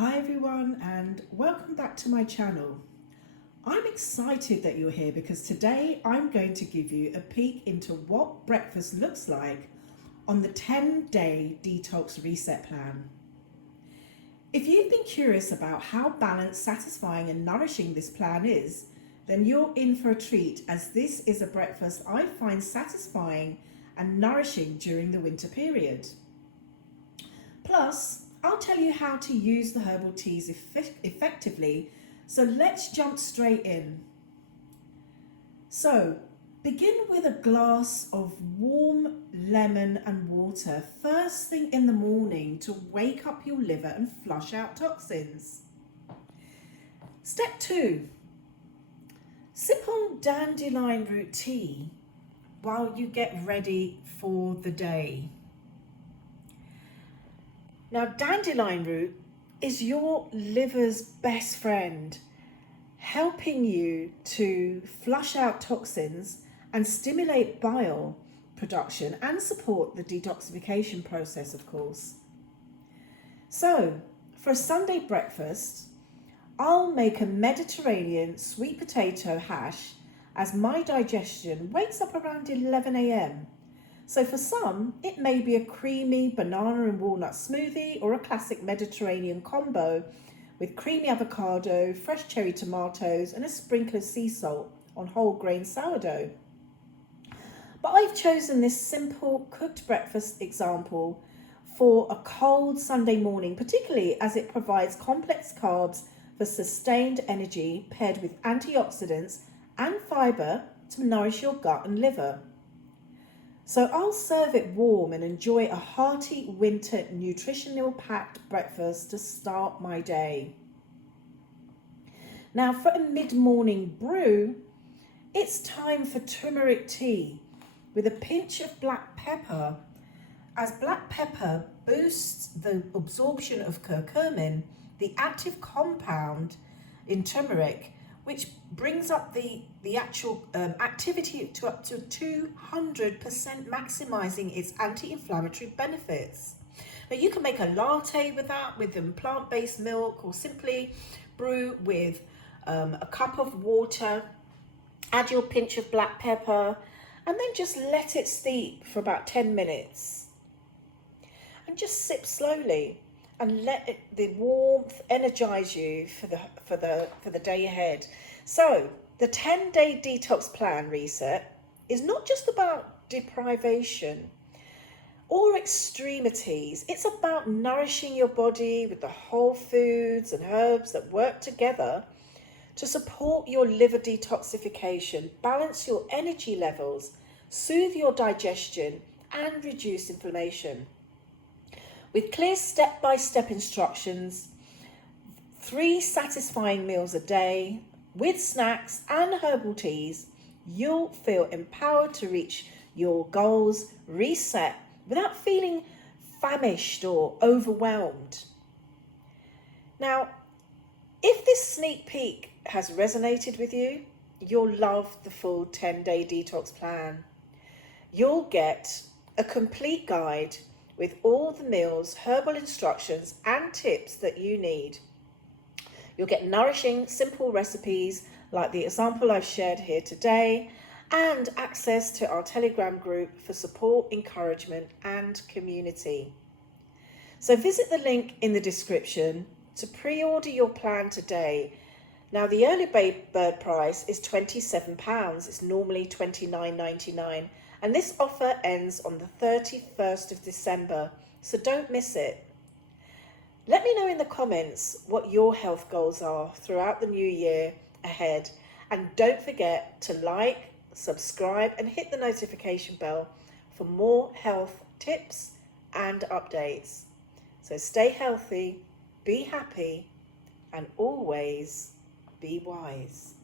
Hi everyone and welcome back to my channel. I'm excited that you're here because today I'm going to give you a peek into what breakfast looks like on the 10-day detox reset plan. If you've been curious about how balanced, satisfying and nourishing this plan is, then you're in for a treat, as this is a breakfast I find satisfying and nourishing during the winter period. Plus, I'll tell you how to use the herbal teas effectively, so let's jump straight in. So, begin with a glass of warm lemon and water first thing in the morning to wake up your liver and flush out toxins. Step 2. Sip on dandelion root tea while you get ready for the day. Now, dandelion root is your liver's best friend, helping you to flush out toxins and stimulate bile production and support the detoxification process, of course. So, for a Sunday breakfast, I'll make a Mediterranean sweet potato hash as my digestion wakes up around 11 a.m. So for some, it may be a creamy banana and walnut smoothie or a classic Mediterranean combo with creamy avocado, fresh cherry tomatoes and a sprinkle of sea salt on whole grain sourdough. But I've chosen this simple cooked breakfast example for a cold Sunday morning, particularly as it provides complex carbs for sustained energy paired with antioxidants and fibre to nourish your gut and liver. So I'll serve it warm and enjoy a hearty winter nutritional packed breakfast to start my day. Now for a mid-morning brew, it's time for turmeric tea with a pinch of black pepper, as black pepper boosts the absorption of curcumin, the active compound in turmeric, which brings up the actual activity to up to 200%, maximizing its anti-inflammatory benefits. Now you can make a latte with that, with plant-based milk, or simply brew with a cup of water, add your pinch of black pepper, and then just let it steep for about 10 minutes. And just sip slowly and let the warmth energize you for the day ahead. So the 10-day detox plan reset is not just about deprivation or extremities. It's about nourishing your body with the whole foods and herbs that work together to support your liver detoxification, balance your energy levels, soothe your digestion and reduce inflammation. With clear step-by-step instructions, 3 satisfying meals a day, with snacks and herbal teas, you'll feel empowered to reach your goals, reset, without feeling famished or overwhelmed. Now, if this sneak peek has resonated with you, you'll love the full 10-day detox plan. You'll get a complete guide with all the meals, herbal instructions and tips that you need. You'll get nourishing, simple recipes like the example I've shared here today, and access to our Telegram group for support, encouragement and community. So visit the link in the description to pre-order your plan today. Now the early bird price is £27. It's normally $29.99. And this offer ends on the 31st of December, so don't miss it. Let me know in the comments what your health goals are throughout the new year ahead. And don't forget to like, subscribe and hit the notification bell for more health tips and updates. So stay healthy, be happy and always be wise.